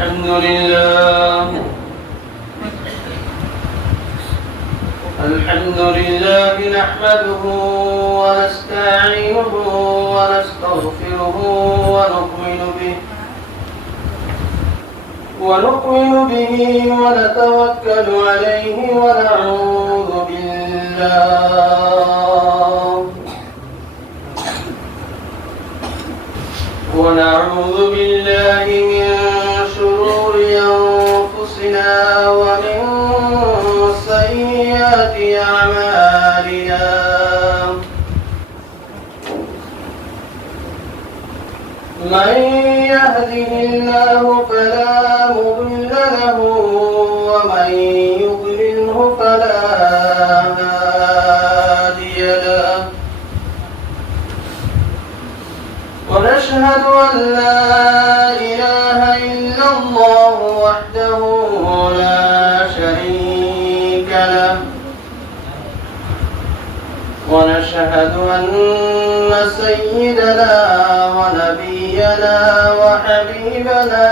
الحمد لله نحمده ونستعينه ونستغفره ونؤمن به ونتوكل عليه ونعوذ بالله من شرور أنفسنا ومن سيئات أعمالنا من يهده الله فلا مضل له ومن يضلله فلا هادي له ونشهد أن لا إله إلا الله وحده لا شريك له ونشهد أن سيدنا ونبينا وحبيبنا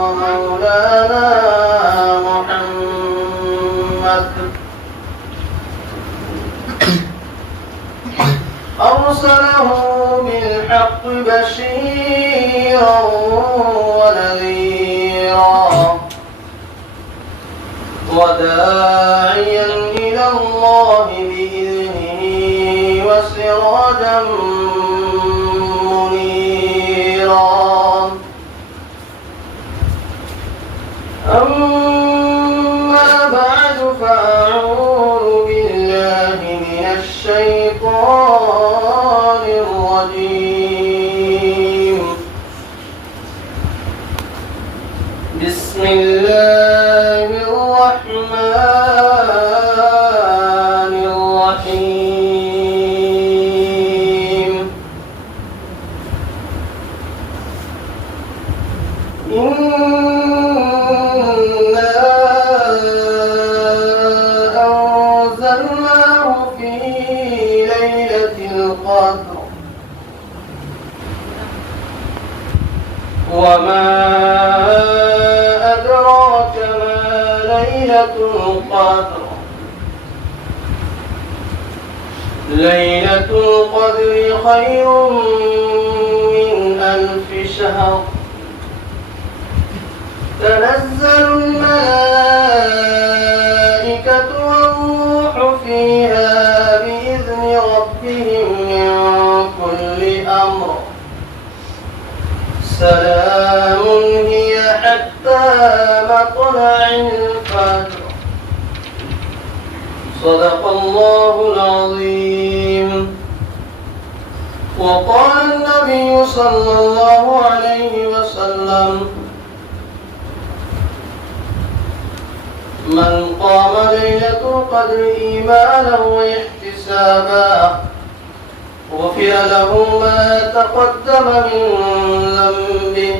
ومولانا محمد أرسله بالحق بشيرا ونذيرا وداعيا إلى الله بإذنه وسراجا منيرا أما بعد فأعوذ بالله من الشيطان الرجيم بسم الله الرحمن الرحيم إنا أنزلناه في ليلة القدر وما أدراك ما ليلة القدر ليلة القدر خير من 1000 شهر تنزل الملائكة والروح فيها بإذن ربهم من كل أمر سلام هي حتى مطلع الفجر صدق الله العظيم. وقال النبي صلى الله عليه وسلم من قام ليلة القدر إيمانا واحتسابا غفر له ما تقدم من ذنبه.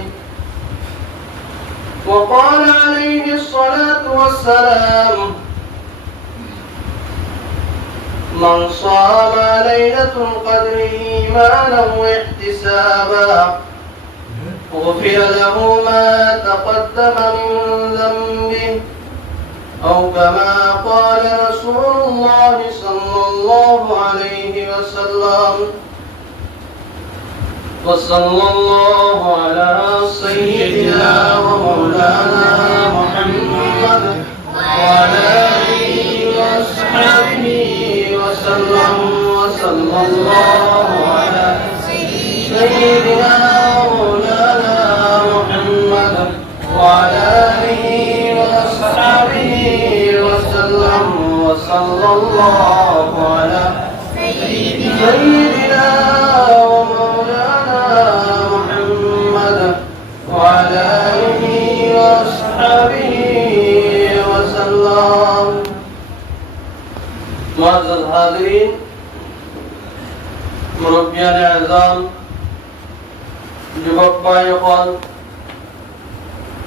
وقال عليه الصلاة والسلام من صام ليلة القدر إيمانا واحتسابا غفر له ما تقدم من ذنبه أو كما قال رسول الله صلى الله عليه وسلم. وصلى الله على سيدنا ومولانا محمد وعلى آله وأصحابه وسلم. وصلى الله على سيدنا ومولانا محمد وعلى آله وأصحابه وسلم. وصلى الله على سيدنا ومولانا محمد وعلى آله وأصحابه وسلم. معزز حاضرین، مربیان اعظام، যুবক ভাই হল,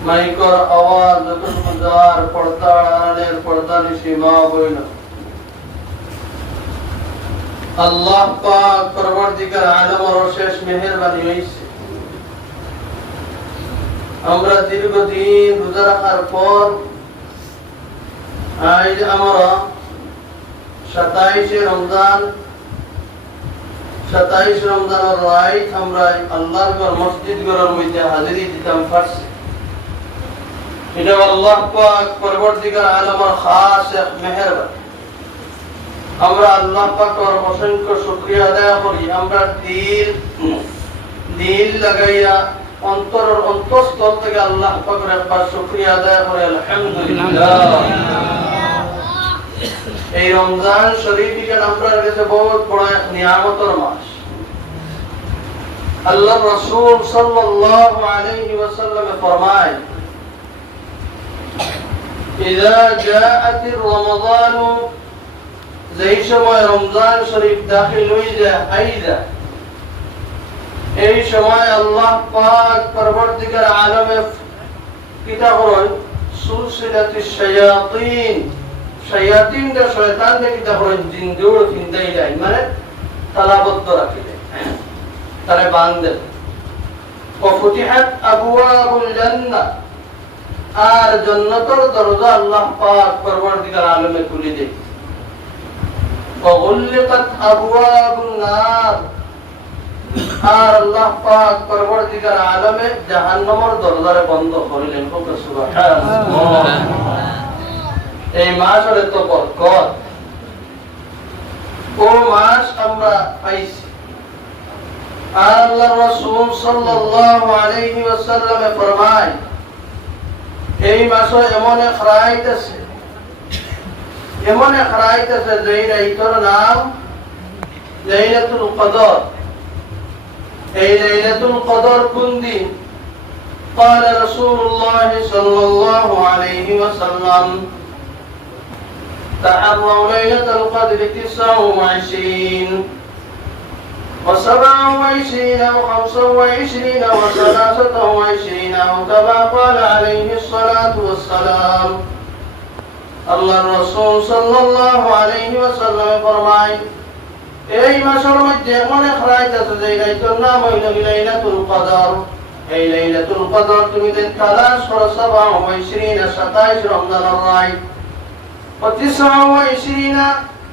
মাইকর আওয়াজ যতক্ষণদার পর্দা আড়ালের পর্দা নিশি মা বইল। আল্লাহ পাক পরবর্তীকার আলমের শেষ মেহেরবানি হয়েছে। আমরা দীর্ঘদিন রোজা রাখার পর আজ আমরা 27 রমজান 27 রমজানের রাত আমরা আল্লাহর ঘর মসজিদ ঘরের মধ্যে হাজিরি দিতাম পারছি। এটা আল্লাহ পাক পরবর্তীকার আলমের খাস এক মেহেরবানি। আমরা আল্লাহ পাকের অসংখ্য শুকরিয়া আদায় করি। আমরা দিল লাগাইয়া অন্তরের অন্তঃস্থল থেকে আল্লাহ পাকের একবার শুকরিয়া আদায় করে আলহামদুলিল্লাহ। এই রমজান শরীফ আমরা কাছে বহুত বড় এক নিয়ামতের মাস। আল্লাহ রাসূল সাল্লাল্লাহু আলাইহি ওয়াসাল্লাম ফরমায়, ইযা জাআতির রমাদানু, যেই সময় রমজান শরীফ দাখিল হয়ে যায়, আইদা, এই সময় আল্লাহ পাক পরবর্তীকার আলমে কিতা করেন, সুলসিলাতিশ শায়াতিন, শায়াতিনরা শয়তানরা কিতা করেন, জিন দৌড় কিনতেই যায়, মানে তালাবদ্ধ রাখি দেয়, তারে বাঁধে। ওয়াফুতিহাত আবওয়াবুল জান্নাহ, আর জান্নাতের দরজা আল্লাহ পাক পরবর্তীকার আলমে খুলে দেয়। ওয়াগুল্লিকাত আবওয়াবুন নার, আর আল্লাহ পাক পরবর্তীকার আলমে জাহান্নামের দরজারে বন্ধ করিলেন। সুবহানাল্লাহ। এই মাস হলে তো বরকত, ও মাস আমরা পাইছি। আর আল্লাহর রাসূল সাল্লাল্লাহু আলাইহি ওয়াসাল্লাম ফরমায়, এই মাসে এমন এক রাত আছে, এমন এক রাত আছে যেই রাতের নাম লাইলাতুল কদর। এই লাইলাতুল কদর কোন দিন? قال رسول الله صلى الله عليه وسلم تحروا ليلة القدر 29 و27 و25 و23 أو كما قال عليه الصلاة والسلام। আল্লাহর রাসূল সাল্লাল্লাহু আলাইহি ওয়াসাল্লাম ফরমায়, এই মাসের মধ্যে এমন এক রাত আছে যে রাতের নাম হইল লাইলাতুল কদর। এই লাইলাতুল কদর তুমি যে তালাশ করো 27 রমজানের রাত, 29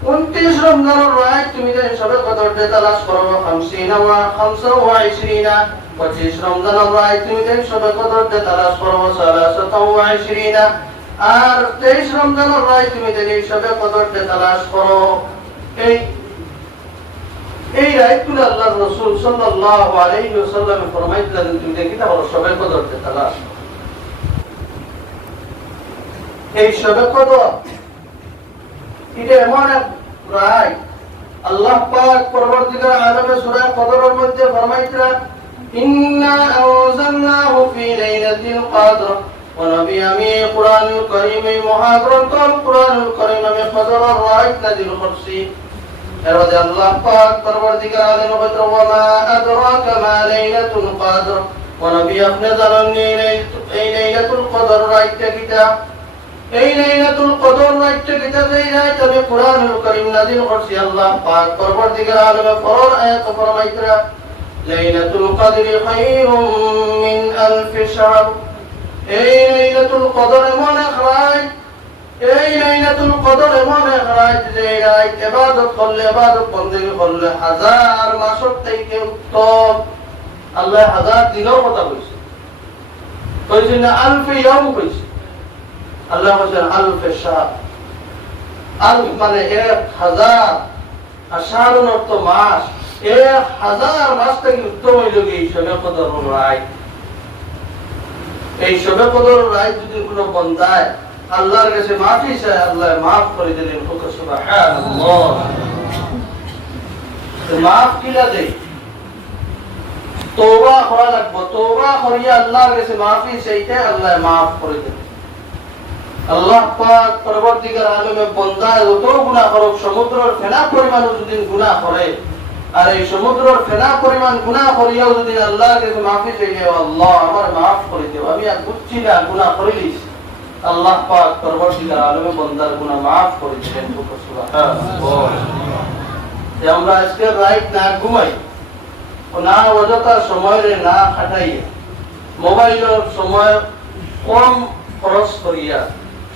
29 রমজানের রাত তুমি যে সবে কদরতে তালাশ করো, 50 ওয়া 25 25 রমজানের রাত তুমি যে সবে কদরতে তালাশ করো, 23 আর 23 রমজানের রাত তুমি যে সবে কদরতে তালাশ করো। এই রাতগুলো আল্লাহর রাসূল সাল্লাল্লাহু আলাইহি ওয়াসাল্লাম ফরমাইলেন, তুমি দেখি তা সবে কদরতে তালাশ করো। এই সবে কদর এটা এমন এক রাত, আল্লাহ পাক পরবর্তীকার আলমে সূরা কদরের মধ্যে ফরমাইছেন, ইন্না আনজালনাহু ফি লাইলাতিল কদর। ونبي أمي قرآن الكريم محاضرة القرآن الكريم من قدر الرائد نزل خرسي رضي الله پاک پروردگار عالم قدر وما أدراك ما ليلة القدر ونبي أفنى ظلني ليلة القدر رائد كتاب এই লাইলাতুল কদর রাতটা কিতা যেই রাত আমি কুরআনুল কারীম নাযিল করছি, আল্লাহ পাক পরবর্তীকার আলমে ফরমান আয়াত ফরমাইতরা, লাইলাতুল কদরি খায়রুম মিন আলফি শাহর। এই লাইলাতুল কদর এমন এক রাত, এই লাইলাতুল কদর এমন এক রাত যে রাত ইবাদত করলে, ইবাদত বندگی করলে 1000 মাসের থেকে উত্তম। আল্লাহ 1000 দিনের কথা কইছে, কইছে না আলফি ইয়াম কইছে। আল্লাহ বলেন আলফে শাহর, আলফ মানে 1000, আর শাহরুন অর্থ মাস। 1000 মাস থেকে উত্তম হইল এই শবে কদর রাত। এই শবে কদর রাত যদি কোনো বান্দায় আল্লাহর কাছে মাফি চায়, আল্লাহ মাফ করে দিলেন। সুবহানাল্লাহ। মাফ কিলা দেয়? তওবা করা লাগবে, তওবা করিয়া আল্লাহর কাছে মাফি চাইতে আল্লাহ মাফ করে দেন। আল্লাহ পাক পরবর্তীকার আলমে বান্দা যত গুনাহ করুক, সমুদ্রের ফেনা পরিমাণ যদি গুনাহ করে, আর এই সমুদ্রের ফেনা পরিমাণ গুনাহ করিয়াও যদি আল্লাহর কাছে মাফি চাইলে, আল্লাহ আমার মাফ করে দাও, আমি আর বুঝছি না গুনাহ করিলিস, আল্লাহ পাক পরবর্তীকার আলমে বান্দার গুনাহ মাফ করে দিবেন। সুবহানাল্লাহ। আমরা আজকে রাত না ঘুমাই, না অযথা সময় না খাটাইয়া মোবাইলের সময় কম খরচ করিয়া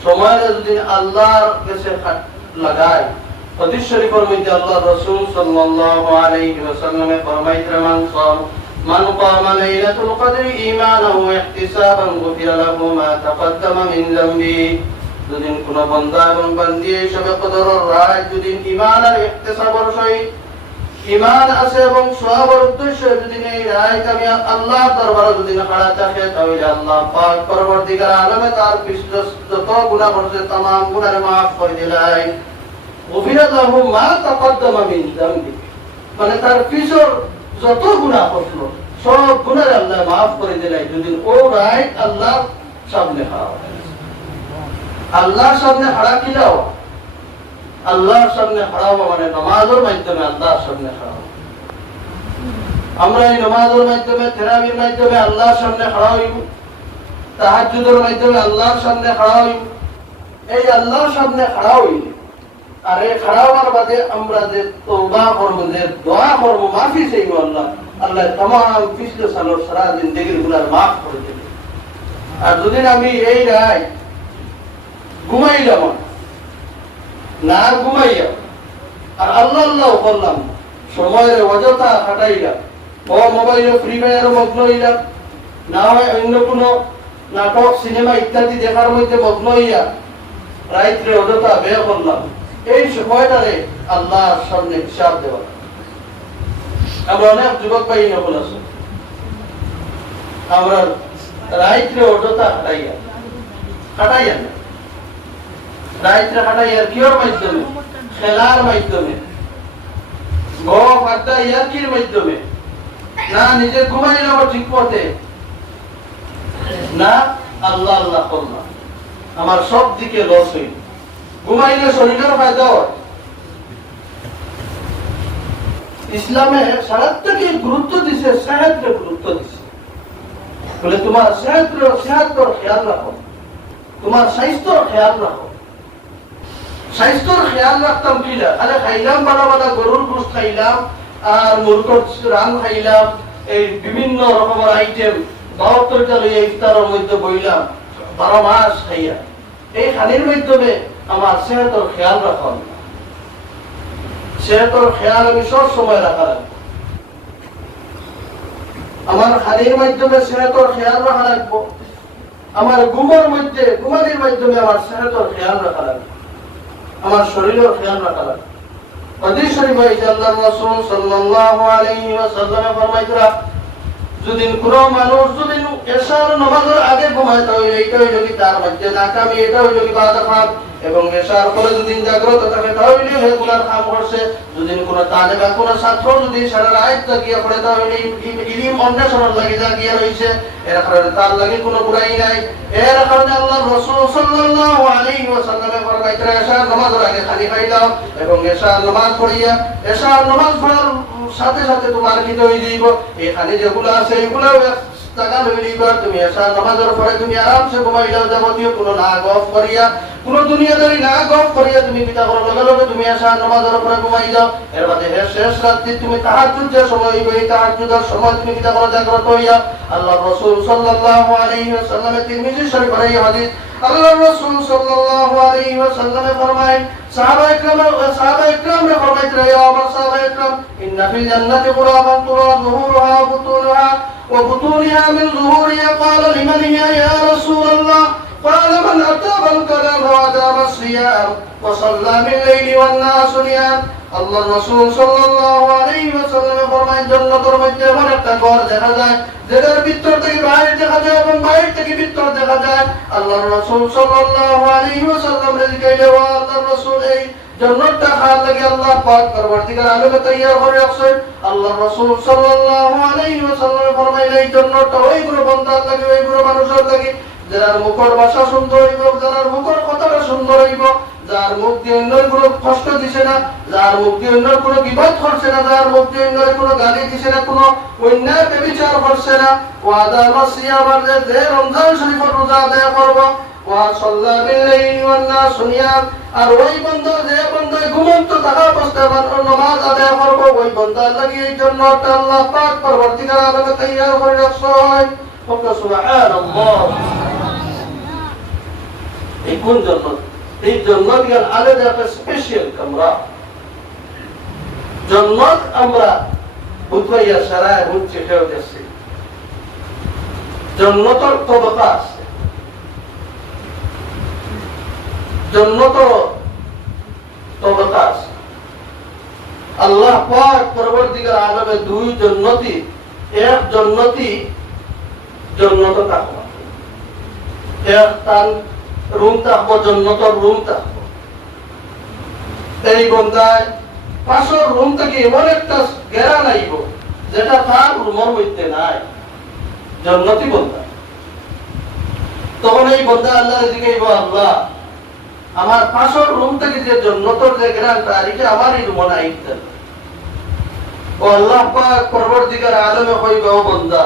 সময়ের যদি আল্লাহর কাছে লাগায়। হাদিস শরীফের মধ্যে আল্লাহ রাসূল সাল্লাল্লাহু আলাইহি ওয়াসাল্লামে ফরমাইতেন মান কামা লাইলাতুল কদরি ঈমানান ওয়া ইহতিসাবান গুফিরা লাহু মা তাকদ্দামা মিন যামবি। যদি কোন বান্দা এবং বান্দি সবে কদরের রাত যদি ঈমান আর ইহতিসাবের সহিত ঈমান আছে এবং সওয়াবের উদ্দেশ্যে যদি এই রাত আমি আল্লাহর দরবারে যদি খাড়া থাকে তাহলে আল্লাহ পাক পরবর্তীকার আলমে তার পিছনে যত গুনাহ করছে तमाम গুনাহ maaf করে দিলাই। গুফিরা লাহু মা তাকদ্দামা মিন যামবি, মানে তার পিছর যত গুনাহ করলো সব গুনাহ আল্লাহ maaf করে দিলাই যদি ও রাত আল্লাহর সামনে খাড়া। আল্লাহর সামনে খাড়া কি দাও? আল্লাহর সামনে খাড়া হওয়া মানে নামাজের মাধ্যমে আল্লাহর সামনে খাড়া হওয়া। আমরা এই নামাজের মাধ্যমে তেরাবির মাধ্যমে আল্লাহর সামনে খাড়া হইব, তাহাজ্জুদের মাধ্যমে আল্লাহর সামনে খাড়া হইব। এই আল্লাহর সামনে খাড়া হইলে আর এই খাড়া হওয়ার বাদে আমরা যে তওবা করব, যে দোয়া করব, মাফি চাইব আল্লাহ, আল্লাহ तमाम পিছলে সালোর সারা জিন্দেগির গুনাহ maaf করে দেবে। আর যদি আমি এই রাত ঘুমাইলাম না ঘুমাইয়া আর আল্লাহ আল্লাহ করলাম, সময়ের অযথা কাটাইলাম, ও মোবাইলে ফ্রি ফায়ার মগ্ন হইলাম, না হয় অন্য কোনো নাটক সিনেমা ইত্যাদি দেখার মধ্যে মগ্ন হইয়া রাত্রে অযথা ব্যয় করলাম, এই সময়টারে আল্লাহর সামনে হিসাব দেওয়া। আমরা অনেক যুবক ভাই নকল আছে, আমরা রাত্রে অযথা কাটাইয়া না রাত্রে কাটাইয়ার কিওর মাধ্যমে, খেলার মাধ্যমে, গপ আড্ডা ইয়ার্কির মাধ্যমে, না নিজে ঘুমাই নেব ঠিক পথে, না আল্লাহ আল্লাহ করলাম, আমার সব দিকে লস হইল। ঘুমাইলে শরীরের ফায়দা হয়। ইসলামে সারাত থেকে গুরুত্ব দিছে, সেহাতকে গুরুত্ব দিছে, বলে তোমার সেহাতর খেয়াল রাখো, তোমার স্বাস্থ্যর খেয়াল রাখো। স্বাস্থ্যর খেয়াল রাখতাম কিনা, আরে খাইলাম বানা বানা গরুর গোশত খাইলাম আর মুরগর রান খাইলাম, এই বিভিন্ন রকমের আইটেম 72টা লইয়া ইফতারের মধ্যে বইলাম 12 মাস খাইয়া, এই খানির মাধ্যমে আমার সেহতর খেয়াল রাখা, সেহতর খেয়াল আমি সব সময় রাখা রাখবো। আমার খানির মাধ্যমে সেহতর খেয়াল রাখা রাখবো, আমার ঘুমের মধ্যে ঘুমানির মাধ্যমে আমার সেহতর খেয়াল রাখা রাখবো, আমার শরীরের খেয়াল রাখা লাগবে। হাদিস শরীফে আল্লাহর রাসূল সাল্লাল্লাহু আলাইহি ওয়াসাল্লাম ফরমাইতরা, যদি কোন মানুষ যদি এশার নামাজের আগে ঘুমায় তাহলে এইটা হইল কি তার মধ্যে নাকামি, এটা হইল কি বাদা খাম, এবং এশার পরে যদি জাগ্রত থাকে তাহলে হে গুনার কাম করছে। যদি কোন তালেবা কোন ছাত্র যদি সারা রাত জাগিয়া পড়ে তাহলে ইলম অন্বেষণের লাগি জাগিয়া রইছে, এর কারণে তার লাগি কোনো বুড়াই নাই। এর কারণে আল্লাহর রাসূল সাল্লাল্লাহু আলাইহি ওয়াসাল্লাম ফরমাইতরা, এশার নামাজের আগে খালি খাই দাও এবং এশার নামাজ পড়িয়া এশার নামাজ পড়ার সাথে সাথে তোমার কি হয়ে যাইব, এখানে যেগুলো আছে এগুলো টাকা লইলিবা, তুমি এশার নামাজের পরে তুমি আরামসে ঘুমাইলাও, যাবতীয় কোনো না গফ করিয়া, কোনো দুনিয়াদারি না গফ করিয়া তুমি পিতা করার লগে লগে তুমি এশার নামাজের পরে ঘুমাই যাও। এর বাদে শেষ রাত্রি তুমি তাহাজ্জুদ যে সময় হইবে, এই তাহাজ্জুদের সময় তুমি পিতা করার জাগ্রত হইয়া। আল্লাহর রাসূল সাল্লাল্লাহু আলাইহি ওয়াসাল্লামের তিরমিজি শরীফের এই হাদিস, আল্লাহর রাসূল সাল্লাল্লাহু আলাইহি ওয়াসাল্লাম ফরমায়, সাহাবা ইকরামরা ফরমাইতরা, ইয়া আমার সাহাবা ইকরাম, ইন্না ফিল জান্নাতি গুরাবান তুরা যুহুরুহা বুতুনুহা ওয়া বুতুনিহা মিন যুহুরিহা। ক্বালা লিমান হিয়া ইয়া রাসূলুল্লাহ? قال من أتاب الكلام وأدام الصيام وصلى بالليل والناس نيام। আল্লাহর রাসূল সাল্লাল্লাহু আলাইহি ওয়াসাল্লাম ফরমায়, জান্নাতের মধ্যে এমন একটা ঘর দেখা যায় যেটার ভিতর থেকে বাইরে দেখা যায় এবং বাইরে থেকে ভিতর দেখা যায়। আল্লাহর রাসূল সাল্লাল্লাহু আলাইহি ওয়াসাল্লাম জিজ্ঞাসা করলেন, আল্লাহর রাসূল এই জান্নাতটা খাওয়ার লাগে আল্লাহ পাক পরবর্তীকার আলমে তৈয়ার করে রাখছেন। আল্লাহর রাসূল সাল্লাল্লাহু আলাইহি ওয়াসাল্লাম ফরমাইলেন, এই জান্নাতটা ওইগুলো বান্দার লাগে, ওইগুলো মানুষের লাগে যার মুখের ভাষা সুন্দর হইব, যার মুখের কথাটা সুন্দর হইব, যার মুখ দিয়ে অন্যের কোনো কষ্ট দিছে না, যার মুখ দিয়ে অন্যের কোনো বিবাদ করছে না, যার মুখ দিয়ে অন্যের কোনো গালি দিছে না, কোনো অন্যায় ব্যভিচার করছে না। ওয়াদা সিয়াম, যে রমজান শরীফের রোজা আদায় করব, ওয়া সাল্লা বিল লাইলি ওয়ান নাস নিয়াম, আর ওই বান্দা যে বান্দা ঘুমন্ত থাকা অবস্থায় নামাজ আদায় করব, ওই বান্দার লাগি এই জন্য আল্লাহ পাক পরবর্তীকার আলমে তৈয়ার করে রাখছেন। সুবহানাল্লাহ। এই কোন জান্নাত? এই জান্নাত এর আলাদা একটা স্পেশাল কামরা। জান্নাত আমরা বুঝাইয়া সারা হচ্ছে কেউ দেখছি। জান্নাতের তবকা আছে, জান্নাতের তবকা আছে। আল্লাহ পাক পরবর্তীকার আলমে দুই জান্নাতি, এক জান্নাতি জান্নাত তাকওয়া, এক তার রুম তাকওয়া, জান্নাতের রুম তাকওয়া। এই বন্দায় পাশের রুম থেকে এমন একটা ঘেরা নাইব যেটা তার রুমের মধ্যে নাই, জান্নাতি বন্দা। তখন এই বন্দা আল্লাহর দিকে আল্লাহ আমার পাশের রুম থেকে যে জান্নাতের যে ঘেরা তারিখে আমার এই রুমে নাই। ও আল্লাহ পাক পরবর্তীকার আলমে কইব, ও বন্দা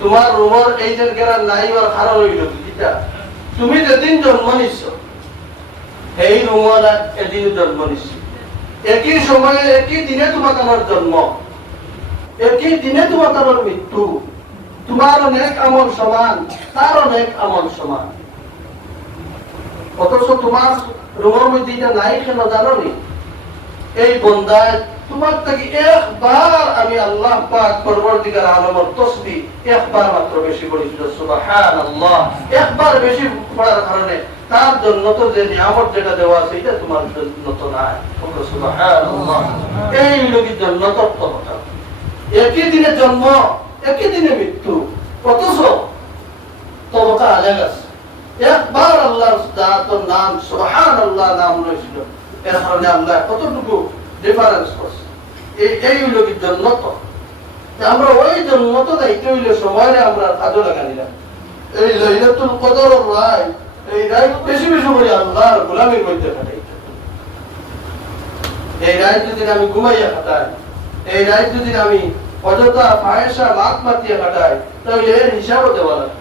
তোমার রুমের এই যে ঘেরা নাই আর কারণ হইল কিটা, তুমি যেদিন জন্ম নিচ্ছ এই রুমের এদিন জন্ম নিচ্ছ, একই সময়ে একই দিনে তোমার জন্ম, একই দিনে তোমার মৃত্যু। তোমার অনেক আমল সমান, তার অনেক আমল সমান, অথচ তোমার রুমের মধ্যে এটা নাই কেন জানো নি? এই বন্দায় তোমার থেকে একবার আমি আল্লাহ পাক পরবর্তীকার আলমের তাসবিহ একবার মাত্র বেশি পড়েছিল, সুবহানাল্লাহ। একবার বেশি পড়ার কারণে তার জন্য তো যে নিয়ামত যেটা দেওয়া আছে এটা তোমার জন্য তো নাই, সুবহানাল্লাহ। এই লোকের জন্য তো কথা, একই দিনে জন্ম একই দিনে মৃত্যু, অথচ তবকা আলাদা আছে। একবার আল্লাহর জাতের নাম সুবহানাল্লাহ নাম রয়েছিল, এর কারণে আল্লাহ কতটুকু ডিফারেন্স করছে। এই লোকের জন্য তো আমরা ওই জন্য তো দায়িত্ব হইলে সময় আমরা কাজে লাগানিলাম। এই লাইলাতুল কদর রায়, এই রাত বেশি বেশি করে আল্লাহর গোলামির মধ্যে কাটাই। এই রাত যদি আমি ঘুমাইয়া কাটাই, এই রাত যদি আমি অযথা ফাহেসা লাত মাতিয়ে কাটাই, তাহলে এর হিসাবও দেওয়া লাগে।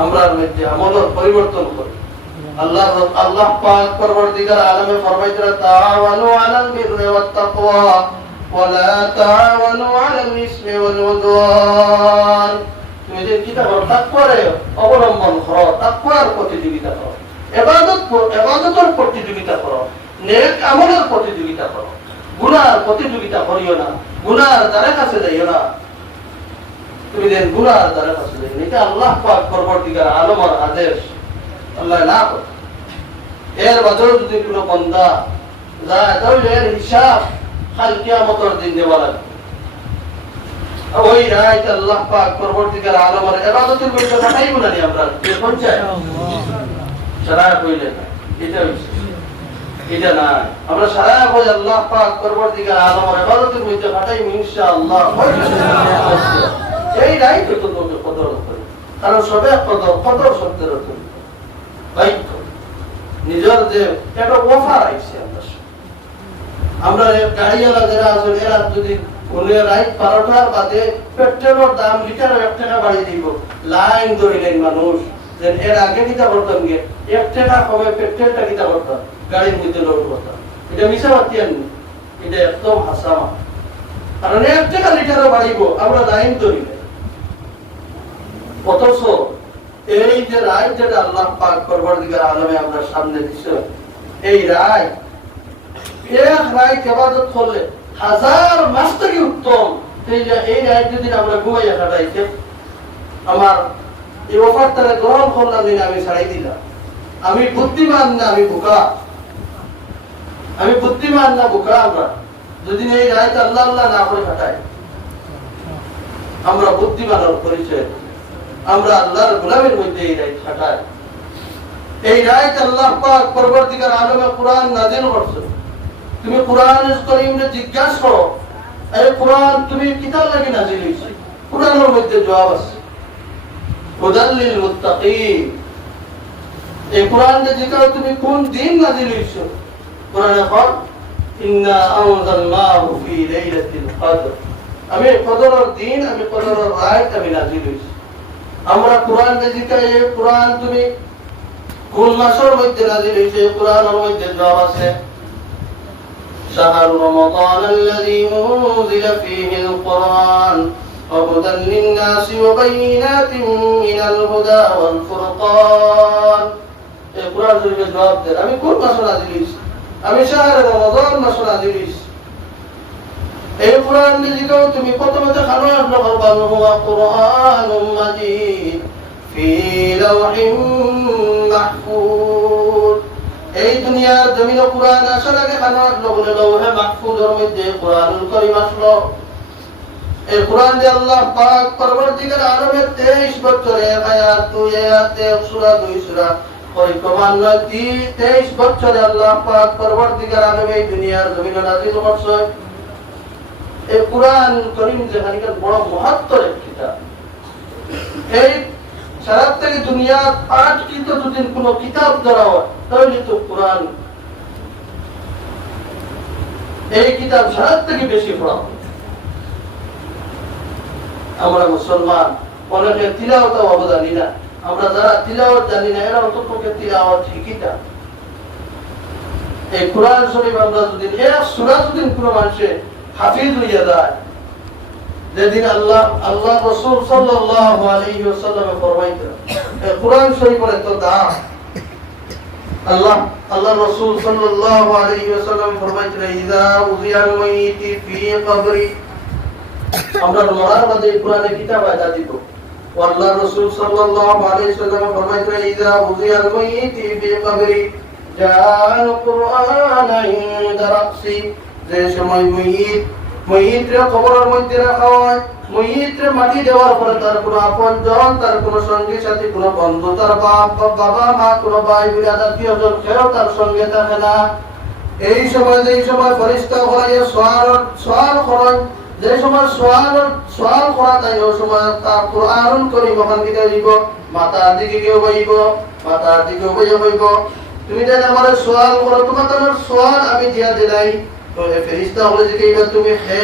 আমরা মধ্যে আমলের পরিবর্তন করি। আল্লাহ পাক পরবর্তীকার আলমে ফরমাইছেন, তাআওয়ানু আলাল বিররি ওয়াত তাকওয়া ওয়া লা তাআওয়ানু আলাল ইসমি ওয়াল উদওয়ান। তুমি যে কি করো, তাকওয়ারে অবলম্বন করো, তাকওয়ার প্রতিযোগিতা করো, ইবাদতের প্রতিযোগিতা করো, নেক আমলের প্রতিযোগিতা করো, গুনার প্রতিযোগিতা করিও না, গুনার দ্বারে কাছে যাইও না। তুমি দেন গুনার দ্বারে কাছে যাইও না, এটা আল্লাহ পাক পরবর্তীকার আলমের আদেশ। আল্লাহ না করে এর বদলে যদি কোনো বান্দা যায় তাহলে এর হিসাব কাল কিয়ামতের দিন দেওয়া লাগবে। ওই রাত আল্লাহ পাক পরবর্তীকার আলমের ইবাদতের মধ্যে থাকাই গুনাহ নি আমরা কে পৌঁছায় সারা কইলে না, এটা হইছে এটা না। আমরা সারা কই আল্লাহ পাক পরবর্তীকার আলমের ইবাদতের মধ্যে থাকাই ইনশাআল্লাহ। এই রাত তো তোকে কদর করে, কারণ সবে কদর শব্দের অর্থ দায়িত্ব নিজের যে একটা অফার আইছে। আমরা গাড়িওয়ালা যারা আছে এরা যদি রাইট 12টার বাদে পেট্রোলের দাম লিটার 1 টাকা বাড়িয়ে দিব, লাইন ধরিলেন মানুষ যে এর আগে কিতা করতাম গিয়ে 1 টাকা কমে পেট্রোলটা কিতা করতাম গাড়ির মধ্যে লোড করতাম। এটা মিছা বাতিয়ান, এটা একদম হাসামা। কারণ 1 টাকা লিটারও বাড়িব আমরা লাইন ধরিলেন। অথচ এই যে রায় যেটা আল্লাহ পাক পরবর্তীকার আলমে আমরা সামনে দিছে, এই রায় এক রায় ইবাদত করলে 1000 মাস থেকে উত্তম। এই রায় যদি আমরা ঘুমাইয়া কাটাইছে, আমার এই অফারটা গ্রহণ করলাম না, আমি ছাড়াই দিলাম। আমি বুদ্ধিমান না আমি বোকা, আমি বুদ্ধিমান না বোকা। আমরা যদি এই রায় আল্লাহ আল্লাহ না করে কাটাই, আমরা বুদ্ধিমানের পরিচয়, আমরা আল্লাহর গোলামের মধ্যে এই রাত কাটাই। এই রাত আল্লাহ পাক পরবর্তীকার আলমে কোরআন নাযিল করছে। তুমি কোরআন কারীমে জিজ্ঞাসা করো, এই কোরআন তুমি কিতাব লাগি নাযিল হইছে? কোরআনের মধ্যে জবাব আছে, হুদাল লিল মুত্তাকিন। এই কোরআন যে জিজ্ঞাসা তুমি কোন দিন নাযিল হইছে, কোরআনে কর ইন্না আনজালনাহু ফি লাইলাতিল কদর। আমি কদরের দিন, আমি কদরের রাত আমি নাযিল হইছে। আমরা কোরআন জিজ্ঞাসা, এই কোরআন তুমি কোন মাসের মধ্যে নাযিল হইছে? কোরআনের মধ্যে জবাব আছে, শাহরু রমাদান আল্লাযী উনজিলা ফীহিল কুরআন وهدى للناس وبينات من الهدى والفرقان এই কোরআন শরীফের জবাব দেন আমি কোন মাসে নাযিল হইছি আমি শাহরে রমাদান মাসে নাযিল হইছি এই কোরআন নিজেকেও তুমি প্রথমে দেখানো আপনি করবান হুয়া কুরআনুম মাজিদ ফি লাওহিম মাহফুজ এই দুনিয়ার জমিনে কোরআন আসার আগে খানো আপনি বলে লাওহে মাহফুজের মধ্যে কোরআনুল কারীম আসলো এই কোরআন যে আল্লাহ পাক পরবর্তীকার আলমের 23 বছরে আয়াত 2 আয়াত 1 সূরা 2 সূরা ওই ক্রমান্বয়ে 23 বছরে আল্লাহ পাক পরবর্তীকার আলমে এই দুনিয়ার জমিনে নাযিল করছে এই কোরআন কারীম যেখানে বড় মহত্তরের কিতাব এই সারা থেকে দুনিয়ার 8 কিন্তু যদি কোনো কিতাব ধরা হয় তাহলে তো কোরআন এই কিতাব সারা থেকে বেশি পড়া আমরা মুসলমান অনেকে তিলাওয়াত জানি না আমরা যারা তিলাওয়াত জানি না এরা অন্তত তিলাওয়াত শিখি না এই কোরআন শরীফ আমরা যদি এক সূরা যদি কোনো মানুষে হাফিজ হইয়া যায় যেদিন আল্লাহ রাসূল সাল্লাল্লাহু আলাইহি ওয়াসাল্লাম ফরমাইতেন এই কোরআন শরীফের এত দাম আল্লাহ রাসূল সাল্লাল্লাহু আলাইহি ওয়াসাল্লাম ফরমাইতেন ইযা উযিয়াল মাইয়িতি ফি কবরি আমরা মরার বাদে কোরআনের কিতাব আয়াত দিব আল্লাহ রাসূল সাল্লাল্লাহু আলাইহি ওয়াসাল্লাম ফরমাইতেন ইযা উযিয়াল মাইয়িতি ফি কবরি জাআল কুরআন ইনদা রাসি যে সময় মাইয়িতরে কবরের মধ্যে রাখা হয় মাইয়িতরে মাটি দেওয়ার পরে তার কোনো আপনজন তার কোনো সঙ্গী সাথী কোনো বন্ধু তার বাবা মা কোনো ভাই বোন আত্মীয়জন কেউ তার সঙ্গে থাকে না এই সময় ফেরেশতা হয়ে সওয়াল করেন যে সময় সওয়াল করা তাই ওই সময় তার কোরআনুল কারীম ওখান থেকে দিব মাথার দিকে কেউ বইব মাথার দিকে বইব তুমি যেন আমার সওয়াল করো তোমার সওয়াল আমি দিয়া দিলাই তো এই ফেরেশতা বলে যে এইবার তুমি হে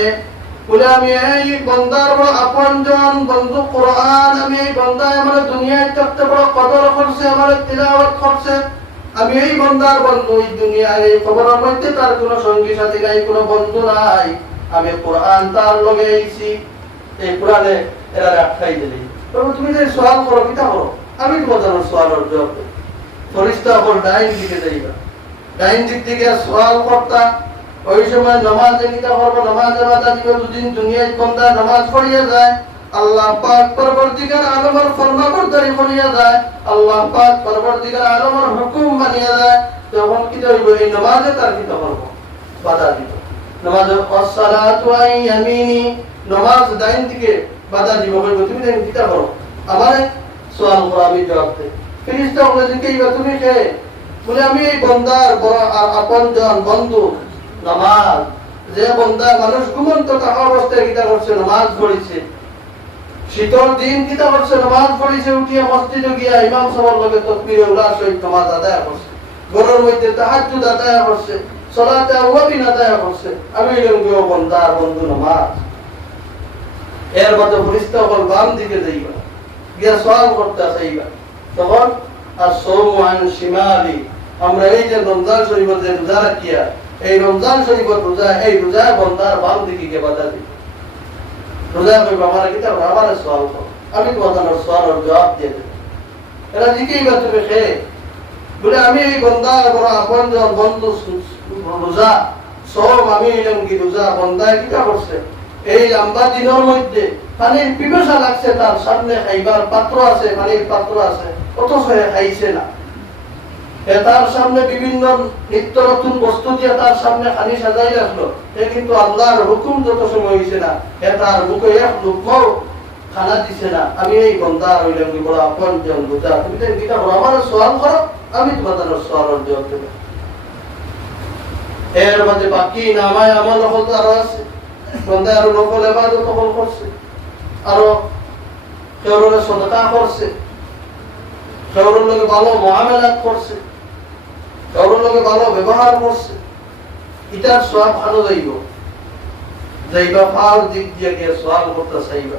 বলে আমি এই বান্দার বড় আপনজন বন্ধু কোরআন আমি এই বান্দা আমার দুনিয়ায় থাকতে বড় কদর করছে আমার তিলাওয়াত করছে আমি এই বান্দার বন্ধু এই দুনিয়ায় এই কবরের মধ্যে তার কোনো সঙ্গী সাথী নাই কোনো বন্ধু নাই আমি কোরআন তার লগে আইছি এই কোরআনে এরা রাখাই দিলি তবে তুমি যে সওয়াল করো কিতা করো আমি তোমাদের সওয়ালের জবাব দেব ফেরেশতা বল ডাইন দিকে যাইবা ডাইন দিক থেকে সওয়াল করতা ওই সময় নামাজে কিতা করব নামাজে বাধা দিব দুদিন দুনিয়ায় বান্দা নামাজ পড়িয়া যায় আল্লাহ পাক পরবর্তীকার আলমের ফরমাবরদারি করিয়া যায় আল্লাহ পাক পরবর্তীকার আলমের হুকুম মানিয়া যায় তখন কিতা হইব এই নামাজে তার কিতা করব বাধা দিব নামাজে আসসালাতু আইয়ামিনি নামাজ ডাইন দিকে বাধা দিব হইব তুমি ডাইন কিতা করো আমারে সওয়াল করা আমি জবাব দেই ফেরেশতা বলে যে কিবা তুমি কে বলে আমি এই বান্দার বড় আপনজন বন্ধু নামাজ যে বান্দা মানুষ ঘুমন্ত থাকা অবস্থায় কিতা করছে নামাজ পড়িছে শীতল দিন কিতা করছে নামাজ পড়িছে উঠিয়া মসজিদে গিয়া ইমাম সাহেবের লগে তাকবীর উল্লাস সহিত নামাজ আদায় করছে ঘরের মধ্যে তাহাজ্জুদ আদায় করছে সালাতে আওয়াবিন আদায় করছে আমি এরকম বান্দার বন্ধু নামাজ এর মধ্যে ফেরেশতা বল বাম দিকে যাইবা গিয়া সওয়াল করতে চাইবা তখন আসসালামু আন শিমালি আমরা এই যে রমজান শরীফের যে রোজা রাখিয়া এই রমজান শরীফের রোজা এই রোজা বান্দার বাম দিকে কে বাধা দিই রোজা কইবা আমার কিতা আমার সওয়াল কর আমি তোমাদের সওয়ালের জবাব দিয়ে দেব এরা জিজ্ঞাসা তুমি কে বলে আমি এই বান্দার বড় আপনজন বন্ধু রোজা সব আমি এলাম কি রোজা বান্দায় কিতা করছে এই লম্বা দিনের মধ্যে পানির পিপাসা লাগছে তার সামনে খাইবার পাত্র আছে পানির পাত্র আছে অথচ খাইছে না তার সামনে বিভিন্ন নিত্য নতুন বস্তু দিয়ে তার সামনে খানি সাজাই রাখলো কিন্তু আল্লাহর হুকুম যত সময় হয়েছে না তার মুখে এক লুকমাও খানা দিছে না আমি এই বান্দা হইলাম কি বড় আপনজন রোজা তুমি তো কিতা বড় আমার সওয়াল করো আমি তোমাদের সওয়ালের জবাব দেব এর মধ্যে বাকি নামায় আমল হল আরো আছে বান্দা আরো নফল ইবাদত করছে আরো কেউ সাদাকা করছে কেউ লোকে ভালো মুআমালাত করছে কেউ লোকে ভালো ব্যবহার করছে এটার সওয়াব ভালো যাইবা ফাল দিক দিয়ে গিয়ে সওয়াল করতে চাইবা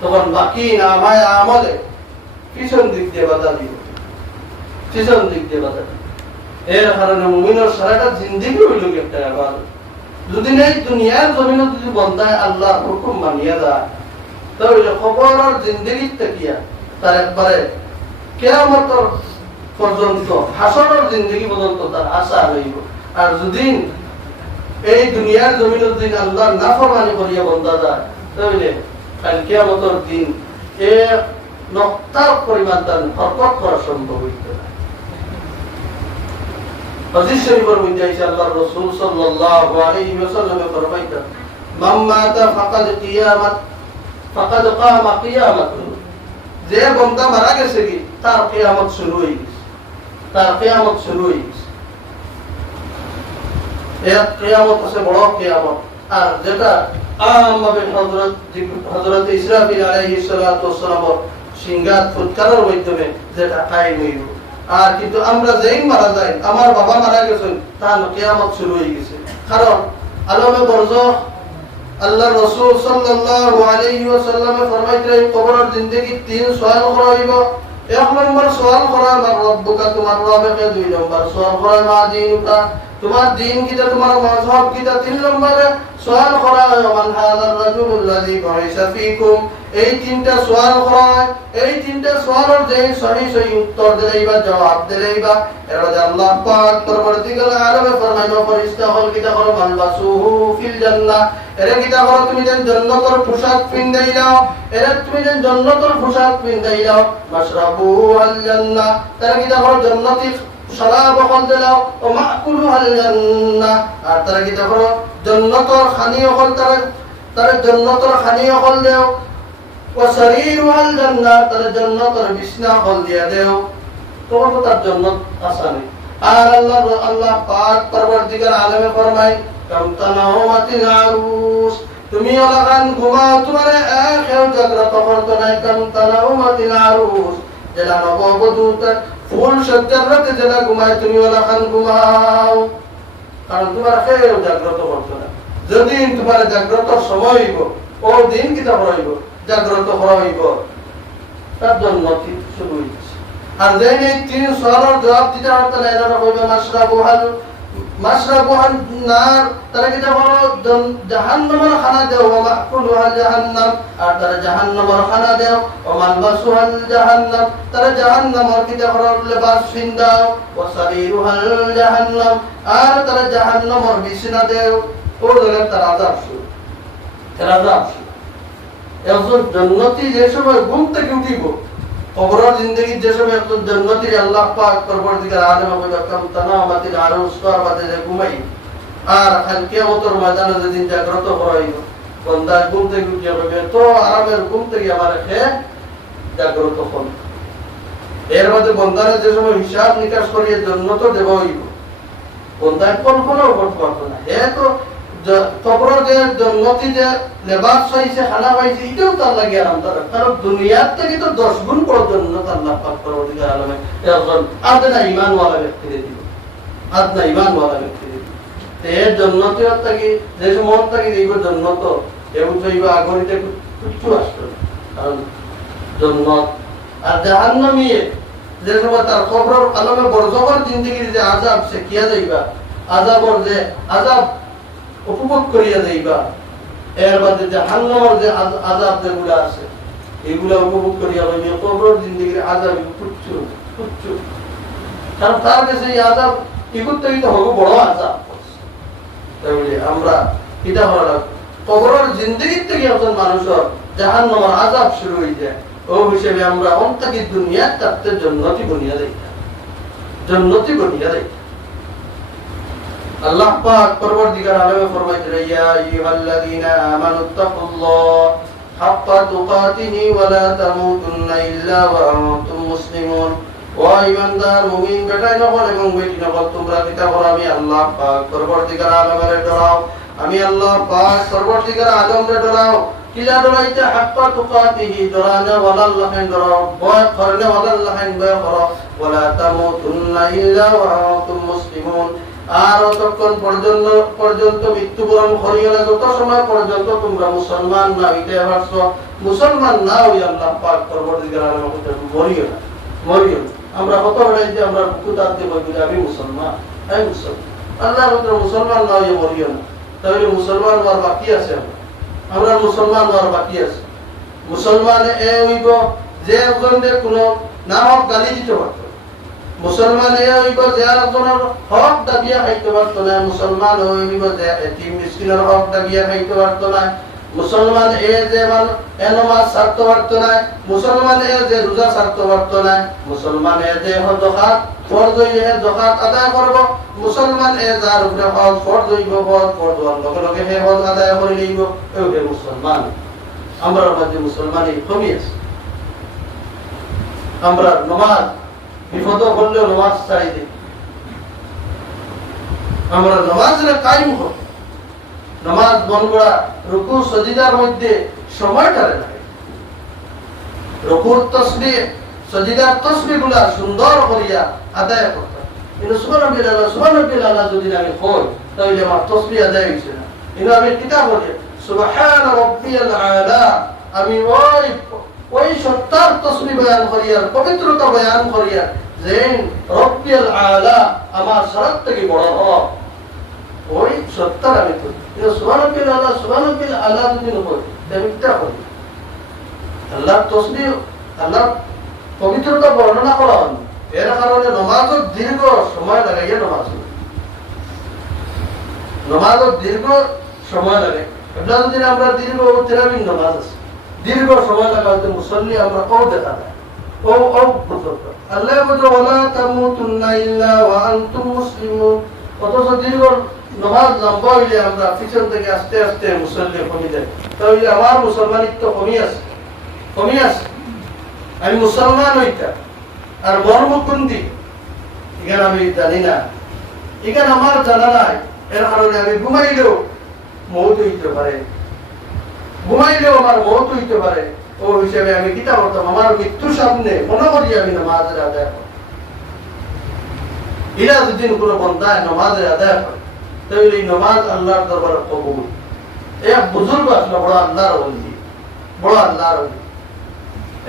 তখন বাকি নামায় আমলে পিছন দিক দিয়ে বাধা দিব পিছন দিক দিয়ে বাধা দিব এর কারণে মুমিনের সারাটা জিন্দেগি হইল একটা ইবাদত যদি এই দুনিয়ার জমিনে যদি বান্দায় আল্লাহর হুকুম মানিয়া যায় তাহলে খবরের জিন্দগির তেকিয়া তার একবারে কিয়ামত পর্যন্ত হাসরের জিন্দগি পর্যন্ত তার আশা রইব। আর যদি এই দুনিয়ার জমিনের দিন আল্লাহর নাফরমানি করিয়া বন্ধা যায় তাহলে কাল কিয়ামতের দিন এক নক্তার পরিমাণ তার হরকত করা সম্ভব হইতে না। হাদিস শরীফের মধ্যে আছে আল্লাহর রাসূল সাল্লাল্লাহু আলাইহি ওয়াসাল্লাম ফরমাইতেন মান মাতা ফাকাদ কামা কিয়ামাতু, যে বান্দা মারা গেছে কি তার কিয়ামত শুরু হয়ে গেছে, তার কিয়ামত শুরু হয়ে গেছে। এক কিয়ামত আছে বড় কিয়ামত, আর যেটা আমভাবে হযরত ইসরাফিল আলাইহিস সালাতু ওয়াস সালাম সিংহাত ফুৎকারের মাধ্যমে যেটা কায়েম হইব। আর কিন্তু আমরা যেই মারা যাই, আমার বাবা মারা গেছেন, তার কিয়ামত শুরু হয়ে গেছে। কারণ আলমে বরজখ আল্লাহর রাসূল সাল্লাল্লাহু আলাইহি ওয়াসাল্লামে ফরমাইতেন কবরের জিন্দেগি তিন সওয়াল করা হইব। এক নম্বর সওয়াল করা মা রব্বুকা, তোমার রবকে। দুই নম্বর সওয়াল করা মা দীনুকা, তোমার দিন কিটা, তোমার মাযহাব কিটা। তিন নম্বরে সওয়াল করা মান হাযার রাজুলুল্লাযী বুইসা ফীকুম। এই তিনটা সওয়াল করা, এই তিনটা সওয়ালের যে সহি উত্তর দিলেইবা, জবাব দিলেইবা, এর মধ্যে আল্লাহ পাক পরবর্তীকালে আরবে ফরমাইলো ফেরেশতা হল কিটা করো মালবাসুহু ফিল জান্নাহ, এর কিটা করো তুমি যেন জান্নাতের পোশাক পিন্দাই নাও, এর তুমি যেন জান্নাতের পোশাক পিন্দাই নাও। মাশরাবু আল জান্নাহ, তার কিটা করো জান্নাতি শরাব হল দিলাও। ও মাকুলু আল জান্নাহ, আর তার কিটা করো জান্নাতের খানিও হল, তার জান্নাতের খানিও হল দেও। ওয়াসারিরু আল জান্নাহ, তার জান্নাতের বিছনা হল দিয়া দেও। তোমার তো তার জান্নাত আসানি। আর আল্লাহ পাক পরবর্তীকার আলেমে ফরমায় কাম তানাওমাতিল আরুস, তুমি ওলাখান ঘুমাও, তোমার এখেও জাগ্রত করতে নাই। কাম তানাওমাতিল আরুস, যেটা নববধূত ফুল সজ্জার রাতে যেটা ঘুমায়, তুমি ওলাখান ঘুমাও, কারণ তোমার এখেও জাগ্রত করতে না। যদি তোমার জাগ্রতর সময় হইব, ও দিন কিতা হইব, জাগ্রত হইব, তার জন্য শুরু হইছে। আর যেন এই তিন সওয়ালের জবাব দিতে পারতেন, এরা কইবে মাশরাবুহান নার, তারা কিটা বলো জাহান্নামের খানা দেও। ওয়া মাকুলুহাল জাহান্নাম, আর তারা জাহান্নামের খানা দেও। ওয়া মালবাসুহাল জাহান্নাম, তারা জাহান্নামের কিটা করো লেবাস পিন্দাও। ওয়া সারিরুহাল জাহান্নাম, আর তারা জাহান্নামের বিছানা দেও। ও জায়গা তার আযাব শুরু, তার আযাব শুরু। একজন জান্নাতি যে সময় ঘুম থেকে উঠিব, কবরের জিন্দেগি যে সময় একজন জান্নাতীর আল্লাহ পাক পরবর্তীকার আলেমে কইবা কাম তানাওমাতিল আরুস, তোর বাদে যে ঘুমাই। আর কাল কিয়ামতের ময়দানে যেদিন জাগ্রত হইব, বান্দা ঘুম থেকে উঠিয়া কইবে তো আরামের ঘুম থেকে আমার খে জাগ্রত হল। এর মধ্যে বান্দারে যে সময় হিসাব নিকাশ করিয়ে জান্নাত দেব হইব, বান্দায় কল্পনাও করতে পারতো না। হে তো কবরের যে জান্নাতি যে লেবাস পাইছে, খানা পাইছে, এটাও তার লাগে আরাম। কারণ দুনিয়ার থেকে তো 10 গুণ বড় জান্নাত আল্লাহ পাক পরবর্তীকার আলেমে একজন আদনা ঈমানওয়ালা ব্যক্তিকে দিব, আদনা ঈমানওয়ালা ব্যক্তিকে দিব। এই জান্নাতের থেকে যে সময় থেকে দিব জান্নাত, এও চাইব আগরিতে কিচ্ছু আসবে না। কারণ জান্নাত আর জাহান্নামীয়ে যে সময় তার কবরের আলমে বরজখের জিন্দেগির যে আযাব, সে কিয়া যাইবা, আযাবর যে আযাব উপভোগ করিয়া যাইবা। এর মধ্যে জাহান্নামের যে আযাব যেগুলো আছে, এগুলা উপভোগ করিয়া যাইবা। কবরের জিন্দেগির আযাব তুচ্ছ তুচ্ছ, কারণ তার কাছে এই আযাব ইগুত থেকে তো হবে বড় আযাব। তাহলে আমরা এটা হলো কবরের জিন্দেগির থেকে একজন মানুষের জাহান্নামের আযাব শুরু হয়ে যায়। ও হিসেবে আমরা অন্তকি দুনিয়ার তাতে জান্নাতি বনিয়া দেই, জান্নাতি বনিয়া দেই। আল্লাহ পাক পরবর্তীকার আলেমে ফরমাইতেন ইয়া আইয়ুহাল্লাযীনা আমানুত্তাকুল্লাহ হাক্কা তুকাতিহি ওয়া লা তামুতুন্না ইল্লা ওয়া আনতুম মুসলিমুন। ও ঈমানদার মুমিন বেটা নগর এবং বেটি নগর, তোমরা কিতা করো, আমি আল্লাহ পাক পরবর্তীকার আলেমের ডরাও, আমি আল্লাহ পাক পরবর্তীকার আলেমের ডরাও। কিলা ডরাইতে হাক্কা তুকাতিহি, ডরানা ওয়ালাল্লাহিন ডরাও, ভয় করনে ওয়ালাল্লাহিন ভয় করো। ওয়া লা তামুতুন্না ইল্লা ওয়া আনতুম মুসলিমুন, আর ততক্ষণ পর্যন্ত মৃত্যুবরণ করিও না, যত সময় পর্যন্ত তোমরা মুসলমান না হইতে পারছো। মুসলমান না হই আল্লাহ পাক পরবর্তীকার আলেমে মরিও না, মরিও না। আমরা কত বেড়াই যে আমরা বুকু দাঁত দিয়ে বলি আমি মুসলমান, আমি মুসলমান। আল্লাহ মুসলমান না হইয়া মরিও না। তাহলে মুসলমান হওয়ার বাকি আছে, আমরা মুসলমান হওয়ার বাকি আছে। মুসলমান এ হইব যে একজনের কোনো না হক গালি দিতে পারত, মুসলমান এ হইব যে একজনের হক দাবিয়া খাইতে পারত না, মুসলমান হইব যে এতিম মিসকিনের হক দাবিয়া খাইতে পারত না, মুসলমান এ যে নামাজ ছাড়তে পারত না, মুসলমান এ যে রোজা ছাড়তে পারত না, মুসলমান এ যে যাকাত ফরজ হইলে যাকাত আদায় করব, মুসলমান এ যার উপরে হজ ফরজ হইব হজ ফরজ হওয়ার লগে লগে হে হজ আদায় করে লইব, এটাই মুসলমান। আমরা মধ্যে মুসলমানই কমই আছে। আমরা নামাজ বিপদ করলেও নামাজ ছাড়ি দিই, আমরা নামাজের কায়েম করি, নামাজ মন করা রুকু সজিদার মধ্যে সময়টারে লাগে, রুকুর তাসবিহ সজিদার তাসবিহগুলা সুন্দর করিয়া আদায় করতে। কিন্তু সুবহানাল্লাহ যদি আমি কই তাহলে আমার তাসবিহ আদায় হইছে না। কিন্তু আমি কিতাব বলি সুবহান রাব্বিয়াল আলা, আমি ওই সত্তার তাসবিহ বয়ান করিয়া পবিত্রতা বয়ান করিয়া যে রাব্বিয়াল আলা আমার শরত থেকে বড় হওয়া, ওই সত্তার আমি করি। কিন্তু সুবহানাল্লাহ আলা যদি নকই আমি কিতাব বলি আল্লাহর তাসবিহ আল্লাহর পবিত্রতা বর্ণনা করা হয়। এর কারণে নামাজের দীর্ঘ সময় লাগাইয়া নামাজের দীর্ঘ সময় লাগে। এটা যদি আমরা দীর্ঘ তেরাবিন নামাজ আছে, দীর্ঘ সময় লাগা হয়তো মুসল্লি আমরা ও দেখা যায় ও আল্লাহ বলে ওয়ালা তামুতুন্না ইল্লা ওয়া আনতুম মুসলিমুন। অথচ দীর্ঘ নামাজ লম্বা হইলে আমরা পিছন থেকে আস্তে আস্তে মুসল্লি কমে যায়, তাহলে আমার মুসলমানিত্ব কমে আছে। আমি মুসলমান হইতা আর মর্মকুন্দি এখানে আমি জানি না, এখানে আমার জানা নাই। এর কারণে আমি ঘুমাইলেও মৌত হইতে পারে, ঘুমাইলেও আমার মৌত হইতে পারে। ও হিসেবে আমি কিতা করতাম, আমার মৃত্যুর সামনে মনে করি আমি নামাজের আদায় করি। এরা যদি কোনো বন্ধায় নামাজের আদায় করে তাহলে এই নামাজ আল্লাহর দরবারে কবুল। এক বুজুর্গ আসলো বড় আল্লাহর ওলি,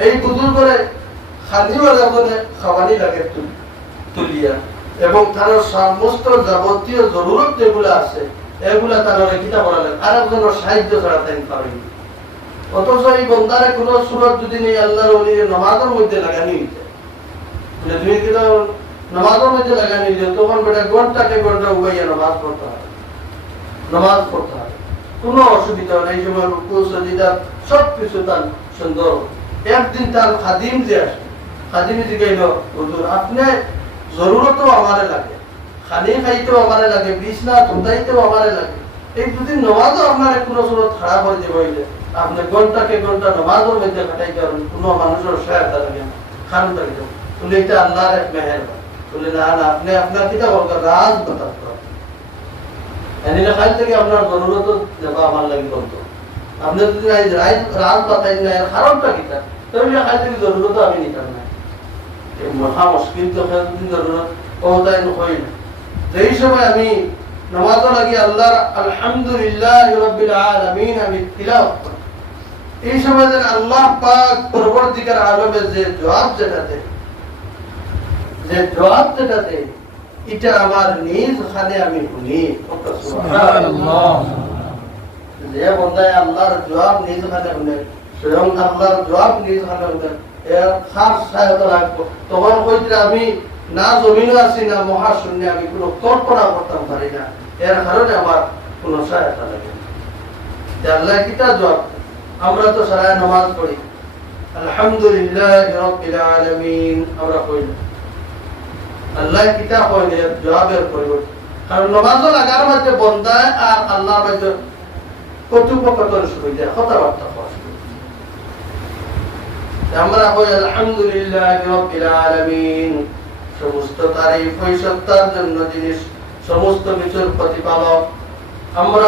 এই বুজুর্গরে খাদিওয়ালা করে খাওয়ানি লাগে তুলিয়া, এবং তার সমস্ত যাবতীয় জরুরত যেগুলো আছে এগুলা তার কিতা করা লাগে, আর একজনের সাহায্য ছাড়া তাই পারেনি। অথচ এই বন্দারে কোন সুরত যদি নেই আল্লাহর ওলির নামাজের মধ্যে লাগানি হইতে, তুমি কিনা নামাজের মধ্যে লাগানি হইতে তখন বেটা ঘন্টাকে ঘন্টা উগাইয়া নামাজ পড়তে হয়, কোনো অসুবিধা নেই। এই সময় রুকু সাজদা সবকিছু তার সুন্দর। একদিন তার খাদিম যে আসে, খাদিম জিগাইল হুজুর আপনি জরুরতও আমারে লাগে, খানি খাইতেও আমারে লাগে, বিছনা ধুতাইতেও আমারে লাগে, এই দুদিন নামাজও আপনার কোনো সুরত খারাপ হয়ে যাবে হইলে আপনি ঘন্টাকে ঘন্টা নামাজের মধ্যে কাটাইতে পারবেন, কোনো মানুষের সহায়তা লাগে না, খান থাকে যাবে বলে এটা আল্লাহর এক মেহেরবানি। বলে না না আপনি আপনার কিতা বলবেন রাজ বাতাস এনে খাই থেকে আপনার জরুরত যাবা আমার লাগে বলতো, আপনি যদি রাজ বাতাই না এর কারণটা কিতা তাহলে খাই থেকে জরুরত আমি নিতাম না। এই মহা মুশকিল তো জরুরত ওটাই নয় না। যেই সময় আমি নামাজও লাগি আল্লাহর আলহামদুলিল্লাহ রাব্বিল আলামিন আমি তিলাওয়াত করি, এই সময় যেন আল্লাহ পাক পরবর্তীকার আলমের যে জবাব যেটা দেয় এটা আমার নিজ খানে আমি শুনি। সুবহানাল্লাহ। যে বন্দায় আল্লাহর জবাব নিজ খানে শুনে, স্বয়ং আল্লাহর জবাব নিজ খানে শুনে, এর খাস সহায়তা লাগবে। তখন কইতে আমি না জমিনে আছি না মহাশূন্যে, আমি কোনো কল্পনা করতে পারি না, এর কারণে আমার কোনো সহায়তা লাগে না। আল্লাহ কিতা জবাব, আমরা তো সারা নামাজ পড়ি আলহামদুলিল্লাহ রাব্বিল আলামিন, আমরা কই আল্লাহ কিতা কইলে জবাবের পরিবর্তে, কারণ নামাজ লাগার মধ্যে বন্দায় আর আল্লাহর মধ্যে কথোপকথন শুরু হয়ে যায়, কথাবার্তা হওয়া শুরু। আমরা কই আলহামদুলিল্লাহ রাব্বিল আলামিন, সমস্ত তারিফ ওই সত্তার জন্য যিনি সমস্ত কিছুর প্রতিপালক। আমরা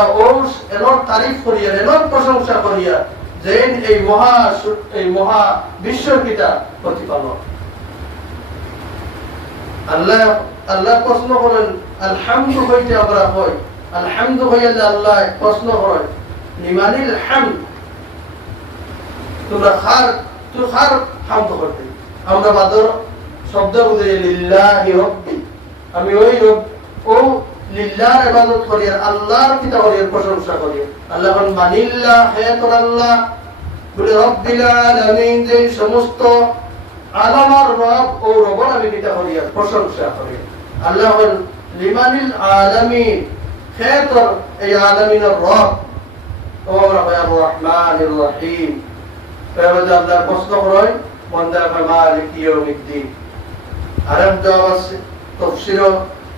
এর তারিফ করিয়া এর প্রশংসা করিয়া যে এই মহা বিশ্বর পিতা প্রতিপালক। আল্লাহ প্রশ্ন করেন আলহামদু হইতে আমরা হই, আলহামদু হইয়া আল্লাহ প্রশ্ন করেন লিমানিল হামদ, তোমরা তুই হামদ করতে। আমরা বাদর শব্দ বুঝে লিল্লাহি রাব্বি, আমি ওই ও লিল্লাহর ইবাদত করি, আল্লাহর কিতা করি, প্রশংসা করি। আল্লাহ বলেন মানিল্লাহ হে তোর আল্লাহ, বলে রব্বিল আলামিন, যে সমস্ত আলামার রব ও রবের আমি কিতা করি প্রশংসা করি। আল্লাহ লিমানিল আলামিন, খেতর এই আলামিনের রব ও রহমানির রহিম। তাহলে আল্লাহ প্রশ্ন করেন বান্দা মালিক ইয়াউমিদ্দিন। আরেক জবাব আছে তাফসীর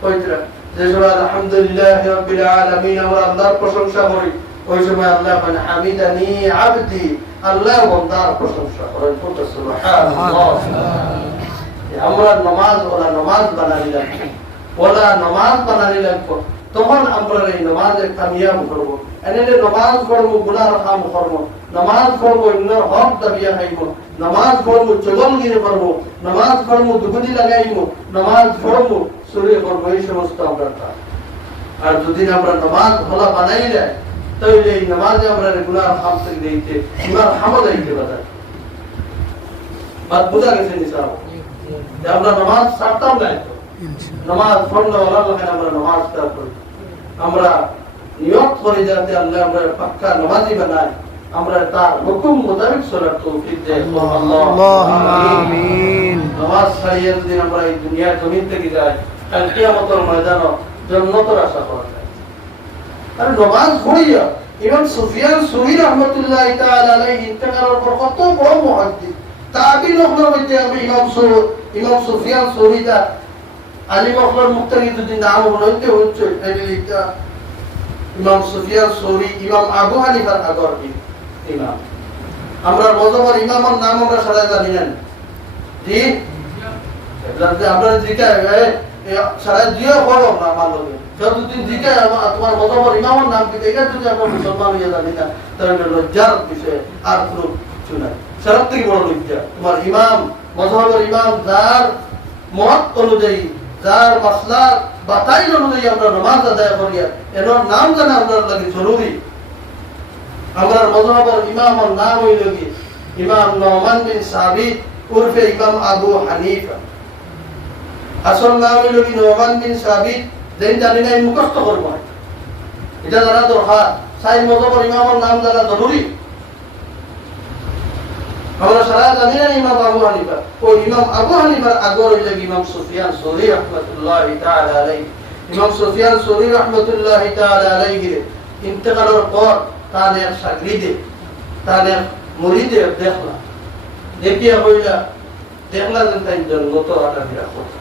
কইতরা যে সময় আলহামদুলিল্লাহ রাব্বিল আলামিন আমরা আল্লাহর প্রশংসা করি, ওই সময় আল্লাহ বলেন হামিদানি আবদি, আল্লাহ বান্দার প্রশংসা করেন। সুবহানাল্লাহ। আমরা নামাজ বানাইলাম, ওলা নামাজ বানাইলাম, তখন আমরা এই নামাজের কামিয়াব করব। এনে নামাজ পড়বো গুনার কাম করব, নামাজ পড়বো অন্যের হক দাবিয়া খাইব, নামাজ পড়বো চগলগিরি করবো, নামাজ পড়বো দুগুনি লাগাইব, নামাজ পড়বো চুরি করবো, এই সমস্ত আমরা কাজ। আর যদি আমরা নামাজ ভালো বানাই যায় তাহলে এই নামাজে আমরা গুনার কাম থেকে দিতে গুনার কামও দিতে পারি। বাদ বুঝা গেছে নিসাব যে আমরা নামাজ ছাড়তাম না, নামাজ পড়লে আল্লাহ আমরা নামাজ করি, আমরা নিয়ত করে যাতে আল্লাহ আমরা পাক্কা নামাজি বানাই, আমরা তার হুকুম মোতাবেক চলার তৌফিক দেয়। আল্লাহুম্মা আমিন। নামাজ ছাড়িয়ে যদি আমরা এই দুনিয়ার জমিন থেকে যাই, কাল কিয়ামতের ময়দানে জান্নাতের আশা করা যায়। আর নামাজ পড়িয়া ইমাম সুফিয়ান সৌরি রাহমাতুল্লাহ তাআলা আলাইহি ইন্তেকালের পর কত বড় মুহাদ্দিস তাবিঈন হলো মধ্যে ইমাম সুফিয়ান সৌরিটা আলিম আখলার মুক্তারি যদি নাম বলতে হচ্ছে এটা ইমাম সুফিয়ান সৌরি ইমাম আবু হানিফার আগর ইমাম। আমরা মযহাবের ইমামের নাম আমরা সারা জানি না, জি জানতে আমরা জিজ্ঞাসা সারা দিয়ে বলো না মানবে যতদিন জিজ্ঞাসা তোমার মযহাবের ইমামের নাম কি, এটা যদি আমরা মুসলমান হয়ে জানি না তাহলে লজ্জার বিষয় আর কোনো কিছু নাই। সারা থেকে বড় লজ্জা তোমার ইমাম মযহাবের ইমাম যার মত অনুযায়ী যার মাসলার বাতাইল অনুযায়ী আমরা নামাজ আদায় করি, এর নাম জানা আমরা লাগে জরুরি। আমরা মযহাবের ইমামের নাম হইল কি ইমাম নুমান বিন সাবিত উরফে ইমাম আবু হানিফা। আসল নাম হইল কি নুমান বিন সাবিত, যেন জানি না মুখস্থ করব, এটা জানা দরকার। সাই মযহাবের ইমামের নাম জানা জরুরি। আমরা সারা জানি না ইমাম আবু হানিফা, ওই ইমাম আবু হানিফার আগর হইল ইমাম সুফিয়ান সৌরি রাহমাতুল্লাহি তাআলা আলাইহি। ইমাম সুফিয়ান সৌরি রাহমাতুল্লাহি তাআলা আলাইহি ইন্তেকালের পর তার এক শাগির্দে তার এক মুরিদে দেখিয়া হইলা যে তাই জন্নত আটা দিয়া কথা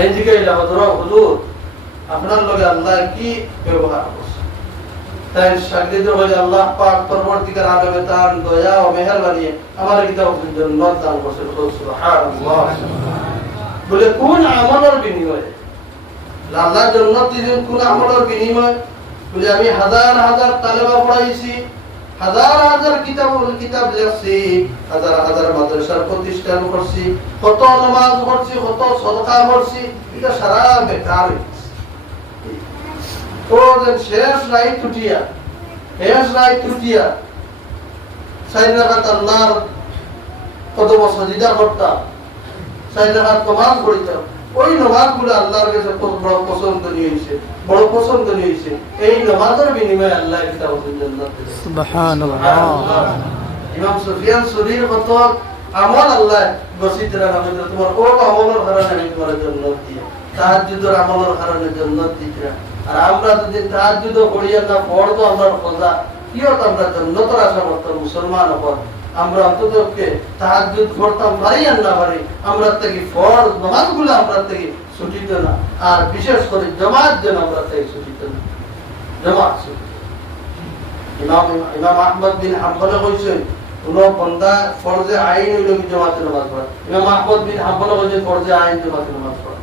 এই জিগাইলা হুজুর আপনার লগে আল্লাহ কি ব্যবহার করছে। তাই শাগির্দে বলে আল্লাহ পাক পরবর্তীকার আলমে তার দয়া ও মেহেরবানি আমার কিতাব জন্নত দান করছে। সুবহানাল্লাহ। বলে কোন আমলের বিনিময়ে আল্লাহ জন্নত দিবেন, কোন আমলের বিনিময়ে? বলে আমি হাজার হাজার তালেবা পড়াইছি, হাজার হাজার কিতাব লেখছি, হাজার হাজার মাদ্রাসার প্রতিষ্ঠান করছি, কত নামাজ পড়ছি, কত সদকা করছি, এটা সারা বেকার। শেষ রায় টুটিয়া সাইড রাখাত আল্লাহর কদম সজিদা করতাম, সাইড রাখাত নামাজ পড়িতাম। ওই নামাজগুলো আল্লাহর কাছে বড় পছন্দনীয় হয়েছে, বড় পছন্দনীয় হয়েছে। এই নামাজের বিনিময়ে আল্লাহ জান্নাত দিবেন। সুবহানাল্লাহ। ইমাম সুফিয়ান সৌরির মত আমল আল্লাহ বসিতরা নামে তোমার ও আমলের কারণে আমি তোমার জান্নাত দিই, তাহাজ্জুদের আমলের কারণে জান্নাত দিই। আর আমরা যদি তাহাজ্জুদ করিয়া না পড়তো আমরা খোঁজা কিও তো আমরা জান্নাতের আশা করতাম মুসলমান হব। আমরা অন্ততকে তাহাজ্জুদ করতাম পারি আর না পারি, আমরা থেকে ফরজ নামাজগুলো আমরা থেকে ছুটিত না, আর বিশেষ করে জামাত যেন আমরা থেকে ছুটিত না, জামাত ছুটি। ইমাম আহমদ বিন হাম্বল কইছেন কোন বান্দা ফরজে আইন হইল কি জামাতে নামাজ পড়া। ইমাম আহমদ বিন হাম্বল কইছেন ফরজে আইন জামাতে নামাজ পড়া।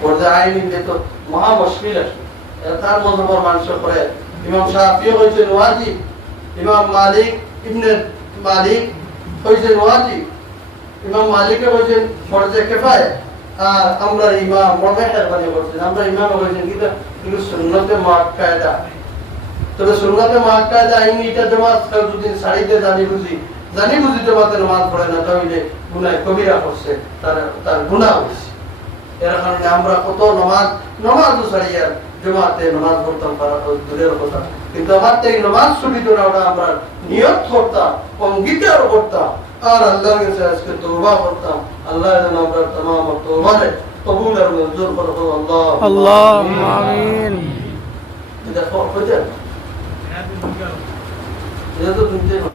ফরজে আইন নিতে তো মহা মুশকিল আছে, তার মধ্যে মানুষ করে। ইমাম শাফিঈ কইছেন ওয়াজিব, ইমাম মালিক ইবনে মালিক কইছেন ওয়াজিব, ইমাম মালিকে কইছেন ফরজে কিফায়া। আর আমরা ইমাম মেহেরবানি করছেন, আমরা ইমাম কইছেন কিন্তু সুন্নতে মুআক্কাদা। তবে সুন্নতে মুআক্কাদা আইন এটা জামাত যদি সারিতে জানি বুঝি জামাতে নামাজ পড়ে না তাহলে গুনাহ কবিরা করছে, তার গুনাহ হইছে। এর কারণে আমরা কত নামাজ ছাড়িয়া জমাতে নামাজ পড়তাম দূরের কথা, কিন্তু আমার তো এই নামাজ সুবিধা না, ওটা আমরা নিয়ত করতাম, অঙ্গীকার করতাম, আর আল্লাহর কাছে আজকে তওবা করতাম। আল্লাহ যেন আমরা तमाम তওবারে কবুল আর মঞ্জুর করে। আল্লাহুম্মা আমিন। দেখো হয়ে যায়, এটা তো